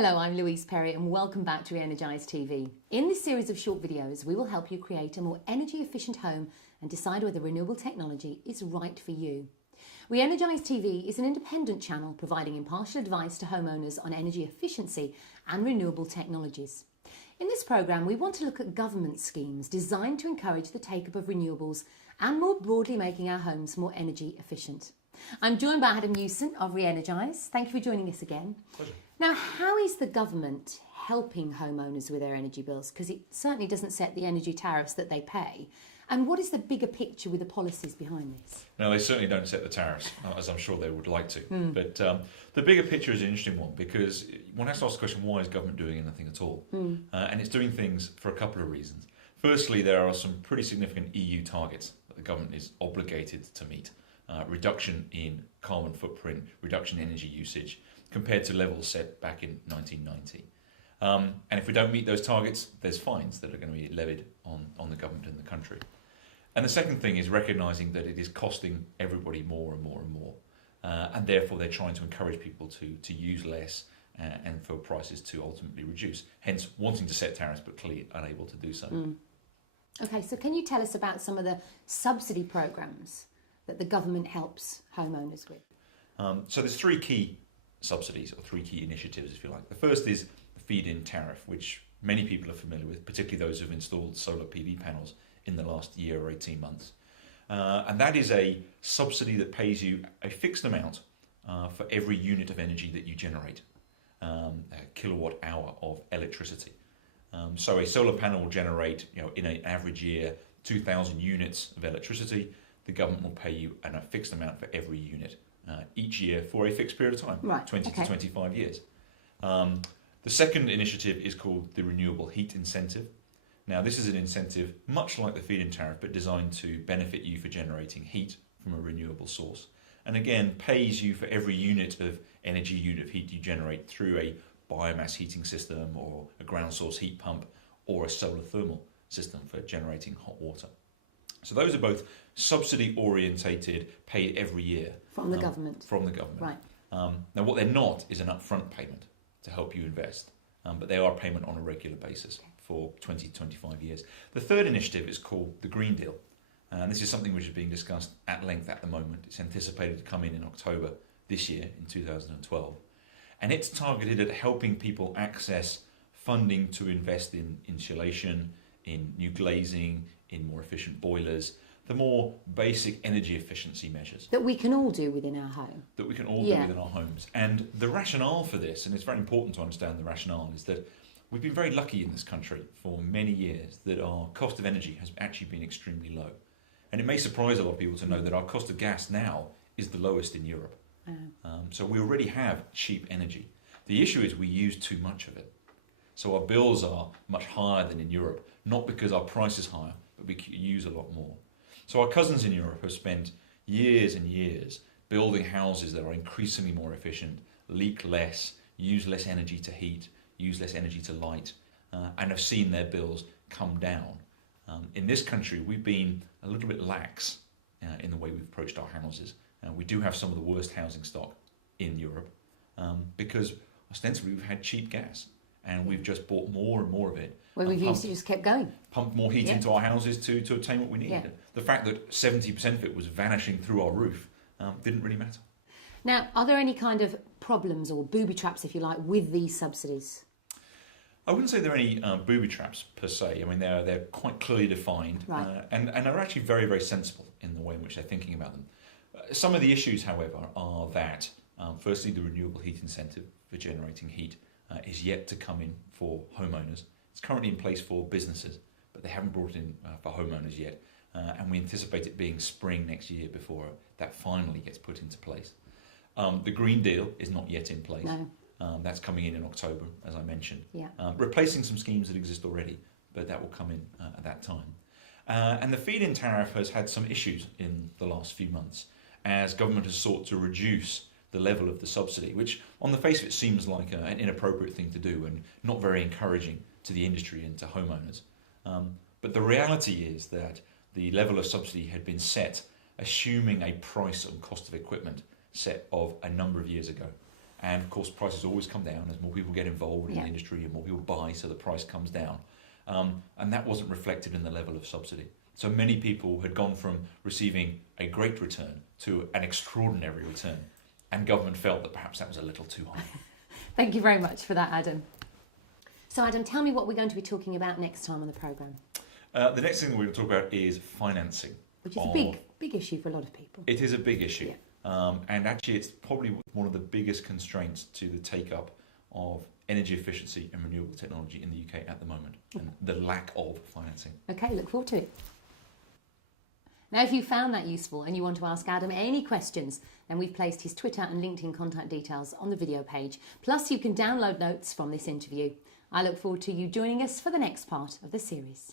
Hello, I'm Louise Perry and welcome back to Re-Energise TV. In this series of short videos, we will help you create a more energy efficient home and decide whether renewable technology is right for you. Re-Energise TV is an independent channel providing impartial advice to homeowners on energy efficiency and renewable technologies. In this programme, we want to look at government schemes designed to encourage the take-up of renewables and more broadly making our homes more energy efficient. I'm joined by Adam Newson of Re-Energise. Thank you for joining us again. Pleasure. Now, how is the government helping homeowners with their energy bills? Because it certainly doesn't set the energy tariffs that they pay. And what is the bigger picture with the policies behind this? No, they certainly don't set the tariffs, as I'm sure they would like to. But the bigger picture is an interesting one because one has to ask the question, why is government doing anything at all? And it's doing things for a couple of reasons. Firstly, there are some pretty significant EU targets that the government is obligated to meet. Reduction in carbon footprint, reduction in energy usage, compared to levels set back in 1990. And if we don't meet those targets, there's fines that are going to be levied on the government and the country. And the second thing is recognising that it is costing everybody more and more and more. And therefore they're trying to encourage people to use less and for prices to ultimately reduce. Hence wanting to set tariffs but clearly unable to do so. Okay, so can you tell us about some of the subsidy programmes that the government helps homeowners with? So there's three key subsidies or three key initiatives, if you like. The first is the feed-in tariff, which many people are familiar with, particularly those who've installed solar PV panels in the last year or 18 months. And that is a subsidy that pays you a fixed amount for every unit of energy that you generate, a kilowatt hour of electricity. So a solar panel will generate, in an average year, 2,000 units of electricity. The government will pay you a fixed amount for every unit each year for a fixed period of time, right, 20 to 25 years. The second initiative is called the Renewable Heat Incentive. Now, this is an incentive much like the feed-in tariff, but designed to benefit you for generating heat from a renewable source. And again, pays you for every unit of energy, unit of heat you generate through a biomass heating system or a ground source heat pump or a solar thermal system for generating hot water. So those are both subsidy orientated, paid every year. From the government? From the government. Right. Now what they're not is an upfront payment to help you invest, but they are payment on a regular basis for 20 to 25 years. The third initiative is called the Green Deal, and this is something which is being discussed at length at the moment. It's anticipated to come in October this year, in 2012, and it's targeted at helping people access funding to invest in insulation, in new glazing, in more efficient boilers, the more basic energy efficiency measures. That we can all do within our home. That we can all do within our homes. And the rationale for this, and it's very important to understand the rationale, is that we've been very lucky in this country for many years that our cost of energy has actually been extremely low. And it may surprise a lot of people to know that our cost of gas now is the lowest in Europe. So we already have cheap energy. The issue is we use too much of it. So our bills are much higher than in Europe, not because our price is higher, but we use a lot more. So our cousins in Europe have spent years and years building houses that are increasingly more efficient, leak less, use less energy to heat, use less energy to light, and have seen their bills come down. In this country, we've been a little bit lax in the way we've approached our houses. We do have some of the worst housing stock in Europe because ostensibly we've had cheap gas. And we've just bought more and more of it. Well, we've used to just kept going. Pumped more heat into our houses to obtain what we needed. Yeah. The fact that 70% of it was vanishing through our roof didn't really matter. Now, are there any kind of problems or booby traps, if you like, with these subsidies? I wouldn't say there are any booby traps per se. I mean, they're quite clearly defined, right. And are actually very, very sensible in the way in which they're thinking about them. Some of the issues, however, are that, firstly, the renewable heat incentive for generating heat is yet to come in for homeowners. It's currently in place for businesses, but they haven't brought it in for homeowners yet. And we anticipate it being spring next year before that finally gets put into place. The Green Deal is not yet in place. No. That's coming in October, as I mentioned. Yeah. Replacing some schemes that exist already, but that will come in at that time. And the feed-in tariff has had some issues in the last few months as government has sought to reduce the level of the subsidy, which on the face of it seems like an inappropriate thing to do and not very encouraging to the industry and to homeowners. But the reality is that the level of subsidy had been set assuming a price and cost of equipment set of a number of years ago. And of course, prices always come down as more people get involved in the industry and more people buy, so the price comes down. And that wasn't reflected in the level of subsidy. So many people had gone from receiving a great return to an extraordinary return, and government felt that perhaps that was a little too high. Thank you very much for that, Adam. So Adam, tell me what we're going to be talking about next time on the programme. The next thing we're going to talk about is financing. Which is a big issue for a lot of people. It is a big issue. And actually it's probably one of the biggest constraints to the take-up of energy efficiency and renewable technology in the UK at the moment, and the lack of financing. Okay, look forward to it. Now, if you found that useful and you want to ask Adam any questions, then we've placed his Twitter and LinkedIn contact details on the video page. Plus, you can download notes from this interview. I look forward to you joining us for the next part of the series.